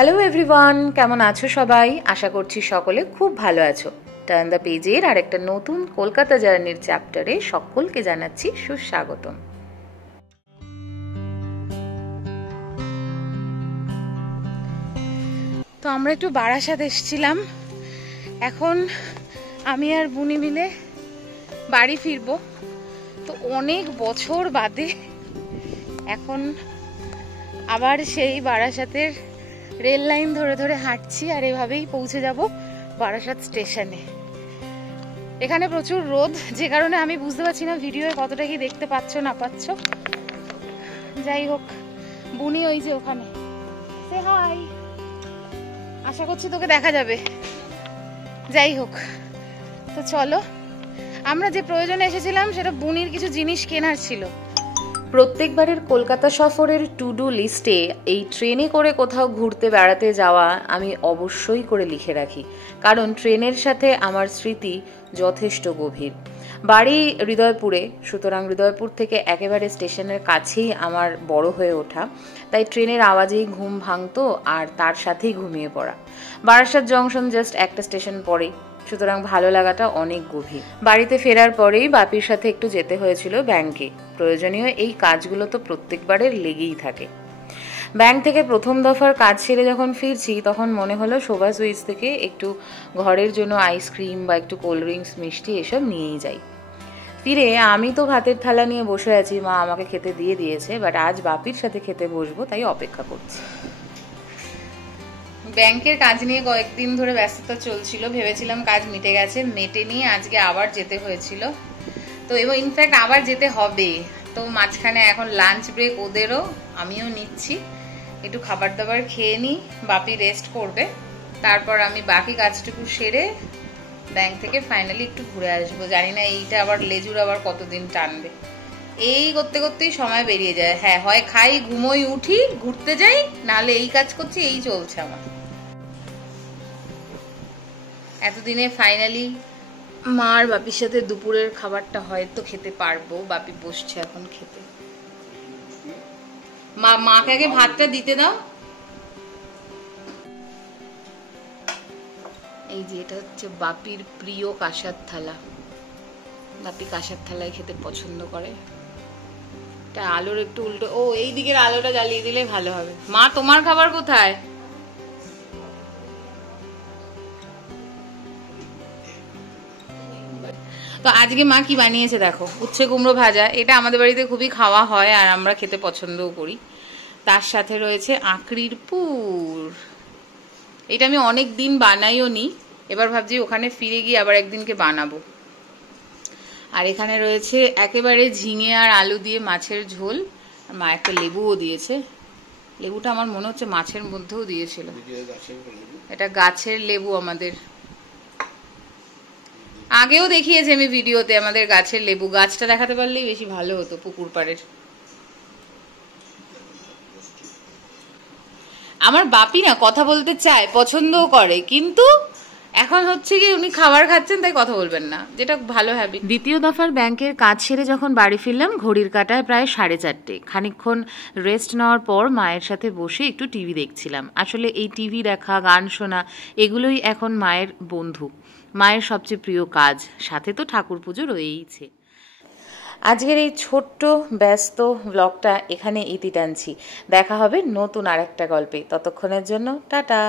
Hello everyone, কেমন আছো সবাই? আশা করছি সকলে খুব ভালো আছো। টার্ন দ্য পেজের আরেকটা নতুন কলকাতা জার্নির চ্যাপ্টারে সকলকে জানাচ্ছি সুস্বাগতম। তো আমরা একটু বারাসাত এসেছিলাম, এখন আমি আর বুনি মিলে বাড়ি ফিরবো। তো অনেক বছর বাদে এখন আবার সেই বারাসাতের রেল লাইন ধরে ধরে হাঁটছি আর এভাবেই পৌঁছে যাব বারাসাত স্টেশনে। এখানে প্রচুর রোদ, যে কারণে আমি বুঝতে পারছি না ভিডিওয়ে কতটা কি দেখতে পাচ্ছ না পাচ্ছ। যাই হোক, বুনি ওই যে ওখানে, সে হাই, আশা করছি তোকে দেখা যাবে। যাই হোক, তো চলো, আমরা যে প্রয়োজনে এসেছিলাম সেটা বুনির কিছু জিনিস কেনার ছিল। প্রত্যেকবারের কলকাতা সফরের টু ডু লিস্টে এই ট্রেনে করে কোথাও ঘুরতে বেড়াতে যাওয়া আমি অবশ্যই করে লিখে রাখি, কারণ ট্রেনের সাথে আমার স্মৃতি যথেষ্ট গভীর। বাড়ি হৃদয়পুরে, সুতরাং হৃদয়পুর থেকে একেবারে স্টেশনের কাছেই আমার বড় হয়ে ওঠা, তাই ট্রেনের আওয়াজেই ঘুম ভাঙতো আর তার সাথেই ঘুমিয়ে পড়া। বারাসাত জংশন জাস্ট একটা স্টেশন পরেই, সুতরাং ভালো লাগাটা অনেক গভীর। বাড়িতে ফেরার পরেই বাপির সাথে একটু যেতে হয়েছিল ব্যাংকে। প্রয়োজনীয় এই কাজগুলো তো প্রত্যেকবারের লেগেই থাকে। ব্যাংক থেকে প্রথম দফার কাজ সেরে যখন ফিরছি, তখন মনে হলো শোভা সুইটস থেকে একটু ঘরের জন্য আইসক্রিম বা একটু কোল্ড ড্রিঙ্কস, মিষ্টি এসব নিয়েই যাই। ফিরে আমি তো ভাতের থালা নিয়ে বসে আছি, মা আমাকে খেতে দিয়ে দিয়েছে, বাট আজ বাপির সাথে খেতে বসবো, তাই অপেক্ষা করছি। ব্যাংকের কাজ নিয়ে কয়েকদিন ধরে ব্যস্ততা চলছিল, ভেবেছিলাম কাজ মিটে গেছে, মেটেনি, আজকে আবার যেতে হয়েছিল। তো এবং ইনফ্যাক্ট আবার যেতে হবে। তো মাঝখানে এখন লাঞ্চ ব্রেক ওদেরও, আমিও নিচ্ছি, একটু খাবার দাবার খেয়ে নিই, বাপি রেস্ট করবে, তারপর আমি বাকি কাজটুকু সেরে ব্যাংক থেকে ফাইনালি একটু ঘুরে আসবো। জানি না এইটা আবার লেজুর আবার কতদিন টানবে। এই করতে করতেই সময় বেরিয়ে যায়। হ্যাঁ, হয় খাই, ঘুমোই, উঠি, ঘুরতে যাই, নাহলে এই কাজ করছি, এই চলছে আমার। এতদিনে ফাইনালি মার বাপির সাথে দুপুরের খাবারটা হয়তো খেতে পারবো। বাপি বসছে এখন খেতে। মাকে আগে ভাতটা দিতে দাও। এই যে এটা হচ্ছে বাপির প্রিয় কাঁসার থালা। বাপি কাঁসার থালায় খেতে পছন্দ করে। এটা আলোর একটু উল্টো, ও এই দিকের আলোটা জ্বালিয়ে দিলে ভালো হবে। মা, তোমার খাবার কোথায়? তো আজকে মা কি বানিয়েছে দেখো, উচ্ছে কুমড়ো ভাজা। এটা আমাদের বাড়িতে খুবই খাওয়া হয় আর আমরা খেতে পছন্দও করি। তার সাথে রয়েছে আঁকড়ির পুর। এটা আমি অনেক দিন বানাইও নি, এবার ভাবছি ওখানে ফিরে গিয়ে আবার একদিনকে বানাবো। আর এখানে রয়েছে একেবারে ঝিঙে আর আলু দিয়ে মাছের ঝোল, আর মা একটা লেবুও দিয়েছে। লেবুটা আমার মনে হচ্ছে মাছের মধ্যেও দিয়েছিল। এটা গাছের লেবু আমাদের, আগেও দেখিয়েছি আমি ভিডিওতে আমাদের গাছের লেবু। গাছটা দেখাতে পারলেই বেশি ভালো হতো, পুকুর পাড়ের। আমার বাপি না কথা বলতে চায়, পছন্দও করে, কিন্তু এখন হচ্ছে কি উনি খাবার খাচ্ছেন তাই কথা বলবেন না, যেটা ভালো হ্যাবিট। দ্বিতীয় দফার ব্যাংকের কাজ সেরে যখন বাড়ি ফিরলাম, ঘড়ির কাঁটায় প্রায় 4:30। খানিকক্ষণ রেস্ট নেওয়ার পর মায়ের সাথে বসে একটু টিভি দেখছিলাম। আসলে এই টিভি দেখা, গান শোনা, এগুলোই এখন মায়ের বন্ধু, মায়ের সবচেয়ে প্রিয় কাজ। সাথে তো ঠাকুর পুজো রয়েইছে। আজকের এই ছোট্ট ব্যস্ত ব্লগটা এখানে ইতি টানছি। দেখা হবে নতুন আরেকটা গল্পে। ততক্ষণের জন্য টাটা।